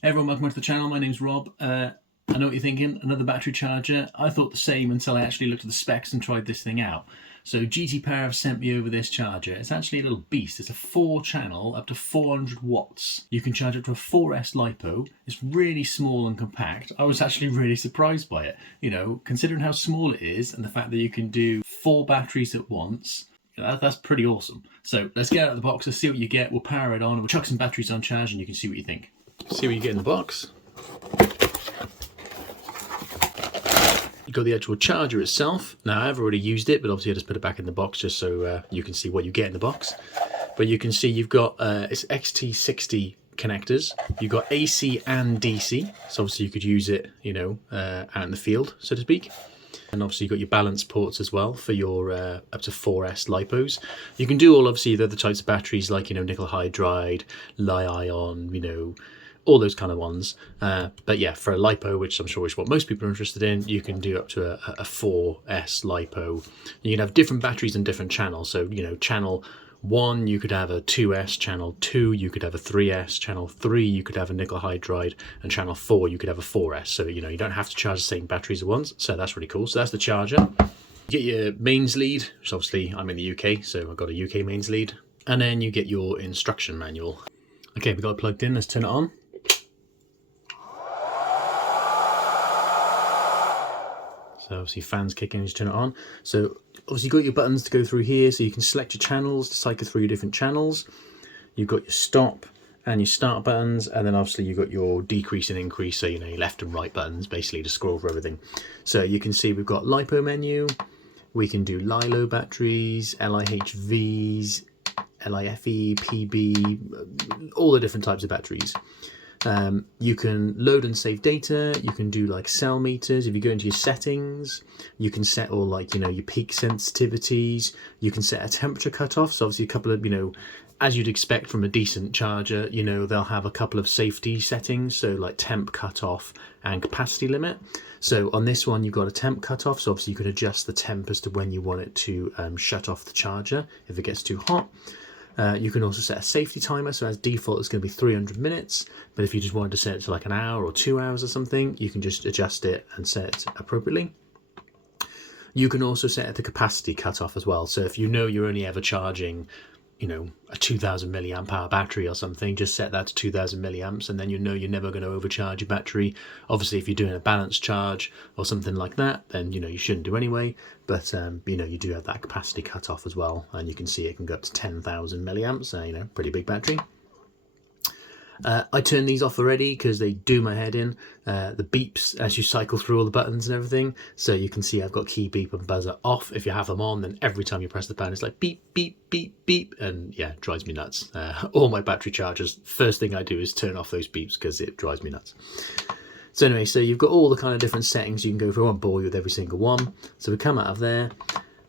Hey everyone, welcome back to the channel. My name's Rob. I know what you're thinking, another battery charger. I thought the same until I actually looked at the specs and tried this thing out. So GT Power have sent me over this charger. It's actually a little beast. It's a 4-channel, up to 400 watts. You can charge up to a 4S Lipo. It's really small and compact. I was actually really surprised by it. You know, considering how small it is and the fact that you can do 4 batteries at once, that's pretty awesome. So let's get out of the box, let's see what you get. We'll power it on, and we'll chuck some batteries on charge and you can see what you think. See what you get in the box. You've got the actual charger itself. Now I've already used it, but obviously I just put it back in the box just so you can see what you get in the box. But you can see you've got it's XT60 connectors. You've got AC and DC, so obviously you could use it, you know, out in the field, so to speak. And obviously you've got your balance ports as well for your up to 4S lipos. You can do all obviously the other types of batteries like, you know, nickel hydride, Li-ion, you know, all those kind of ones. But yeah, for a lipo, which I'm sure is what most people are interested in, you can do up to a 4S lipo. You can have different batteries and different channels. So, you know, channel 1, you could have a 2S, channel 2, you could have a 3S, channel 3, you could have a nickel hydride, and channel 4, you could have a 4S. So, you know, you don't have to charge the same batteries at once. So that's really cool. So that's the charger. You get your mains lead, which obviously I'm in the UK, so I've got a UK mains lead. And then you get your instruction manual. Okay, we've got it plugged in. Let's turn it on. So obviously fans kicking as you turn it on. So obviously you've got your buttons to go through here, so you can select your channels to cycle through your different channels. You've got your stop and your start buttons, and then obviously you've got your decrease and increase, so you know, your left and right buttons basically to scroll through everything. So you can see we've got LiPo menu, we can do LiLo batteries, LiHVs, LiFe, PB, all the different types of batteries. You can load and save data. You can do like cell meters. If you go into your settings, you can set all like, you know, your peak sensitivities. You can set a temperature cutoff. So obviously a couple of, you know, as you'd expect from a decent charger, you know, they'll have a couple of safety settings. So like temp cutoff and capacity limit. So on this one, you've got a temp cutoff. So obviously you can adjust the temp as to when you want it to shut off the charger if it gets too hot. You can also set a safety timer, so as default it's going to be 300 minutes, but if you just wanted to set it to like an hour or 2 hours or something, you can just adjust it and set it appropriately. You can also set the capacity cutoff as well, so if you know you're only ever charging, you know, a 2000 milliamp hour battery or something, just set that to 2000 milliamps, and then you know you're never going to overcharge your battery. Obviously if you're doing a balanced charge or something like that, then you know you shouldn't do anyway, but you know, you do have that capacity cut off as well, and you can see it can go up to 10,000 milliamps, so you know, pretty big battery. I turned these off already because they do my head in. The beeps as you cycle through all the buttons and everything. So you can see I've got key, beep and buzzer off. If you have them on, then every time you press the button it's like beep, beep, beep, beep. And yeah, it drives me nuts. All my battery chargers, first thing I do is turn off those beeps because it drives me nuts. So anyway, so you've got all the kind of different settings you can go through. I won't bore you with every single one. So we come out of there.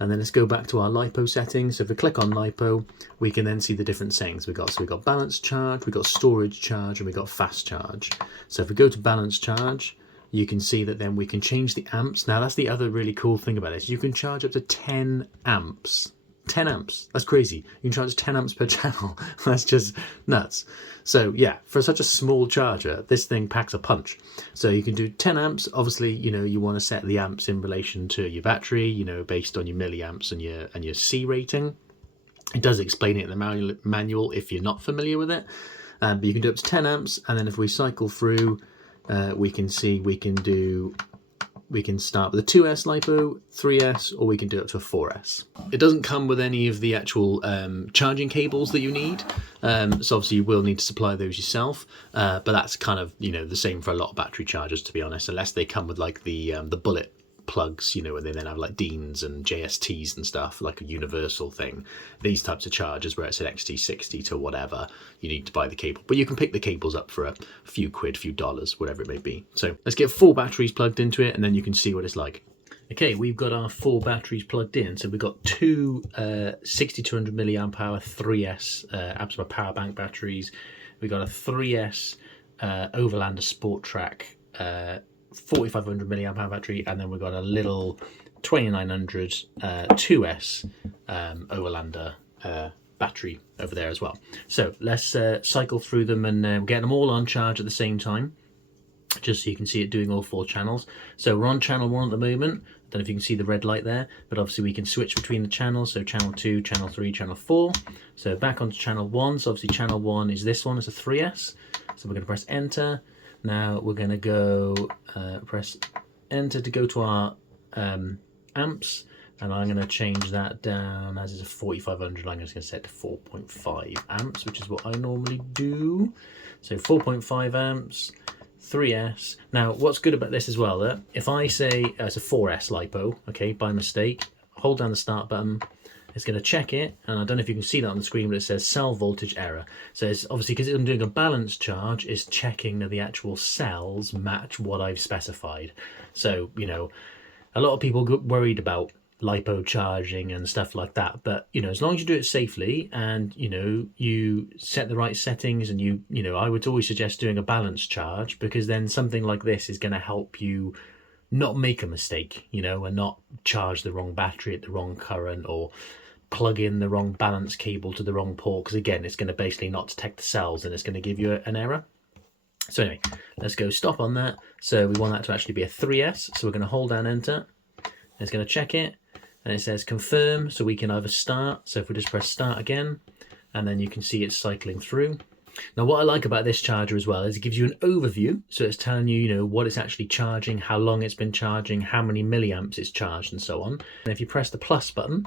And then let's go back to our LiPo settings. So if we click on LiPo, we can then see the different settings we've got. So we've got balance charge, we've got storage charge, and we've got fast charge. So if we go to balance charge, you can see that then we can change the amps. Now that's the other really cool thing about this. You can charge up to 10 amps. 10 amps, that's crazy. You can charge 10 amps per channel. That's just nuts. So yeah, for such a small charger, this thing packs a punch. So you can do 10 amps. Obviously, you know, you want to set the amps in relation to your battery, you know, based on your milliamps and your C rating. It does explain it in the manual if you're not familiar with it. But you can do up to 10 amps, and then if we cycle through, we can see we can start with a 2S LiPo, 3S, or we can do it to a 4S. It doesn't come with any of the actual charging cables that you need, so obviously you will need to supply those yourself, but that's kind of, you know, the same for a lot of battery chargers, to be honest, unless they come with like the bullet plugs, you know, and they then have like Deans and JSTs and stuff, like a universal thing. These types of chargers where it's an XT60 to whatever, you need to buy the cable, but you can pick the cables up for a few quid, few dollars, whatever it may be. So let's get 4 batteries plugged into it, and then you can see what it's like. Okay, we've got our 4 batteries plugged in. So we've got 2 6200 milliamp hour 3S Arrma power bank batteries. We've got a 3S Overlander Sport Track 4500 milliamp hour battery, and then we've got a little 2900 2S Overlander battery over there as well. So let's cycle through them and get them all on charge at the same time, just so you can see it doing all 4 channels. So we're on channel 1 at the moment. I don't know if you can see the red light there, but obviously we can switch between the channels. So channel 2, channel 3, channel 4. So back onto channel 1. So obviously channel 1 is this one, it's a 3S. So we're going to press enter. Now we're going to go press enter to go to our amps, and I'm going to change that down, as it's a 4500, I'm just going to set to 4.5 amps, which is what I normally do. So 4.5 amps, 3S. Now what's good about this as well, that if I say it's a 4S Lipo, okay, by mistake, hold down the start button, it's going to check it, and I don't know if you can see that on the screen, but it says cell voltage error. So it's obviously, because I'm doing a balance charge, it's checking that the actual cells match what I've specified. So, you know, a lot of people get worried about lipo charging and stuff like that, but you know, as long as you do it safely and you know you set the right settings, and you know, I would always suggest doing a balance charge, because then something like this is going to help you not make a mistake, you know, and not charge the wrong battery at the wrong current, or plug in the wrong balance cable to the wrong port, because again, it's going to basically not detect the cells and it's going to give you an error. So anyway, let's go stop on that. So we want that to actually be a 3S, so we're going to hold down enter, and it's going to check it, and it says confirm, so we can either start. So if we just press start again, and then you can see it's cycling through. Now what I like about this charger as well is it gives you an overview, so it's telling you, you know, what it's actually charging, how long it's been charging, how many milliamps it's charged, and so on. And if you press the plus button,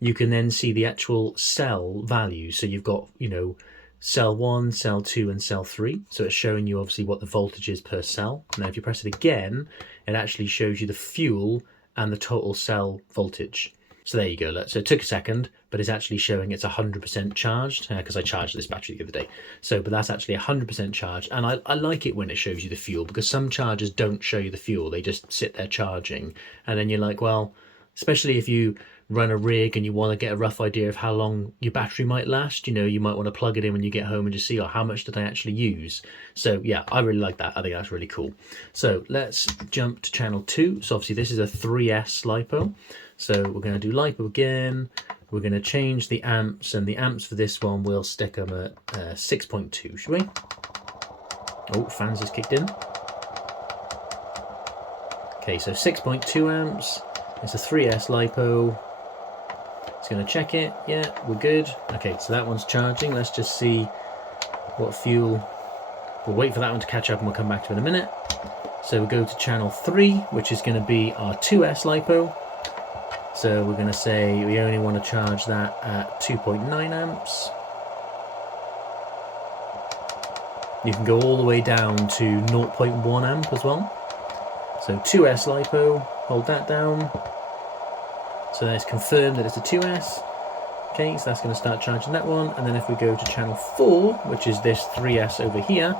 you can then see the actual cell values. So you've got, you know, cell 1, cell 2, and cell 3. So it's showing you obviously what the voltage is per cell. Now if you press it again, it actually shows you the fuel and the total cell voltage. So there you go. Look. So it took a second, but it's actually showing it's 100% charged, because I charged this battery the other day. So, but that's actually 100% charged. And I like it when it shows you the fuel, because some chargers don't show you the fuel. They just sit there charging. And then you're like, well, especially if you run a rig and you want to get a rough idea of how long your battery might last, you know, you might want to plug it in when you get home and just see, oh, how much did I actually use? So yeah, I really like that. I think that's really cool. So let's jump to channel 2. So obviously this is a 3S Lipo. So we're going to do Lipo again. We're going to change the amps, and the amps for this one, we'll stick them at 6.2, shall we? Oh, fans has kicked in. Okay, so 6.2 amps. It's a 3S Lipo. It's going to check it. Yeah, we're good. Okay, so that one's charging. Let's just see what fuel. We'll wait for that one to catch up and we'll come back to it in a minute. So we go to channel 3, which is going to be our 2S Lipo. So we're going to say we only want to charge that at 2.9 amps. You can go all the way down to 0.1 amp as well. So 2S Lipo, hold that down. So it's confirmed that it's a 2S. Okay, so that's going to start charging that one. And then if we go to channel 4, which is this 3S over here,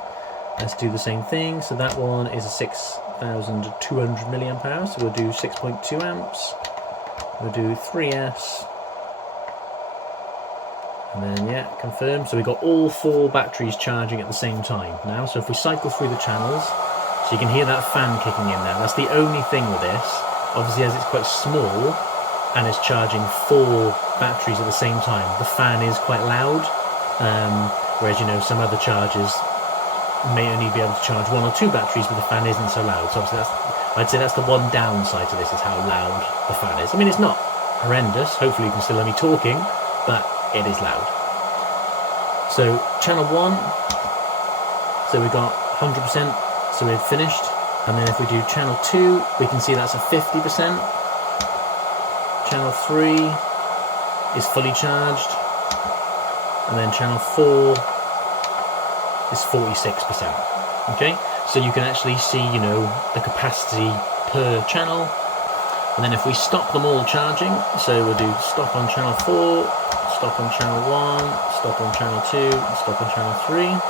let's do the same thing. So that one is a 6,200 milliamp hour. So we'll do 6.2 amps. We'll do 3S. And then, yeah, confirm. So we've got all 4 batteries charging at the same time now. So if we cycle through the channels, so you can hear that fan kicking in there. That's the only thing with this. Obviously, as it's quite small and it's charging 4 batteries at the same time, the fan is quite loud. Whereas, you know, some other chargers may only be able to charge 1 or 2 batteries, but the fan isn't so loud. So obviously I'd say that's the one downside to this, is how loud the fan is. I mean, it's not horrendous. Hopefully you can still hear me talking, but it is loud. So channel 1, so we got 100%, so we're finished. And then if we do channel 2, we can see that's a 50%. Channel 3 is fully charged. And then channel 4 is 46%. Okay, so you can actually see, you know, the capacity per channel. And then if we stop them all charging, so we'll do stop on channel 4, stop on channel 1, stop on channel 2, and stop on channel 3.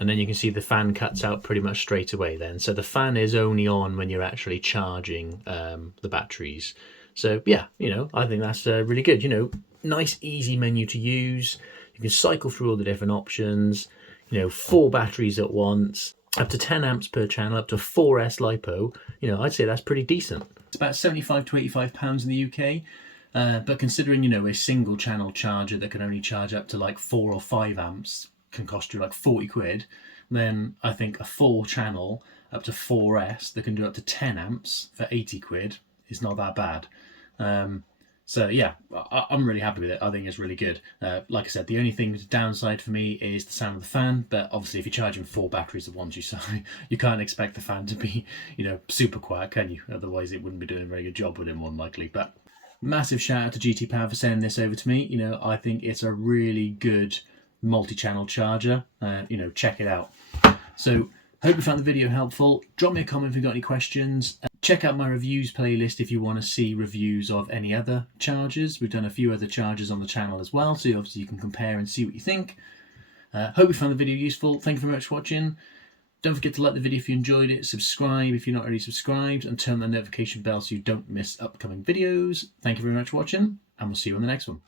And then you can see the fan cuts out pretty much straight away then. So the fan is only on when you're actually charging the batteries. So yeah, you know, I think that's really good. You know, nice, easy menu to use. You can cycle through all the different options. You know, 4 batteries at once, up to 10 amps per channel, up to 4S Lipo. You know, I'd say that's pretty decent. It's about £75 to £85 in the UK. But considering, you know, a single channel charger that can only charge up to like 4 or 5 amps can cost you like 40 quid, then I think a full channel up to 4S that can do up to 10 amps for 80 quid is not that bad. So yeah, I'm really happy with it. I think it's really good. Like I said, the only thing downside for me is the sound of the fan, but obviously if you're charging 4 batteries at once, you can't expect the fan to be, you know, super quiet, can you? Otherwise it wouldn't be doing a very good job with it, more than likely. But massive shout out to GT Power for sending this over to me. You know, I think it's a really good multi-channel charger. You know, check it out. So hope you found the video helpful. Drop me a comment if you've got any questions. Check out my reviews playlist if you want to see reviews of any other chargers. We've done a few other chargers on the channel as well, so obviously you can compare and see what you think. Hope you found the video useful. Thank you very much for watching. Don't forget to like the video if you enjoyed it, subscribe if you're not already subscribed, and turn the notification bell so you don't miss upcoming videos. Thank you very much for watching, and we'll see you on the next one.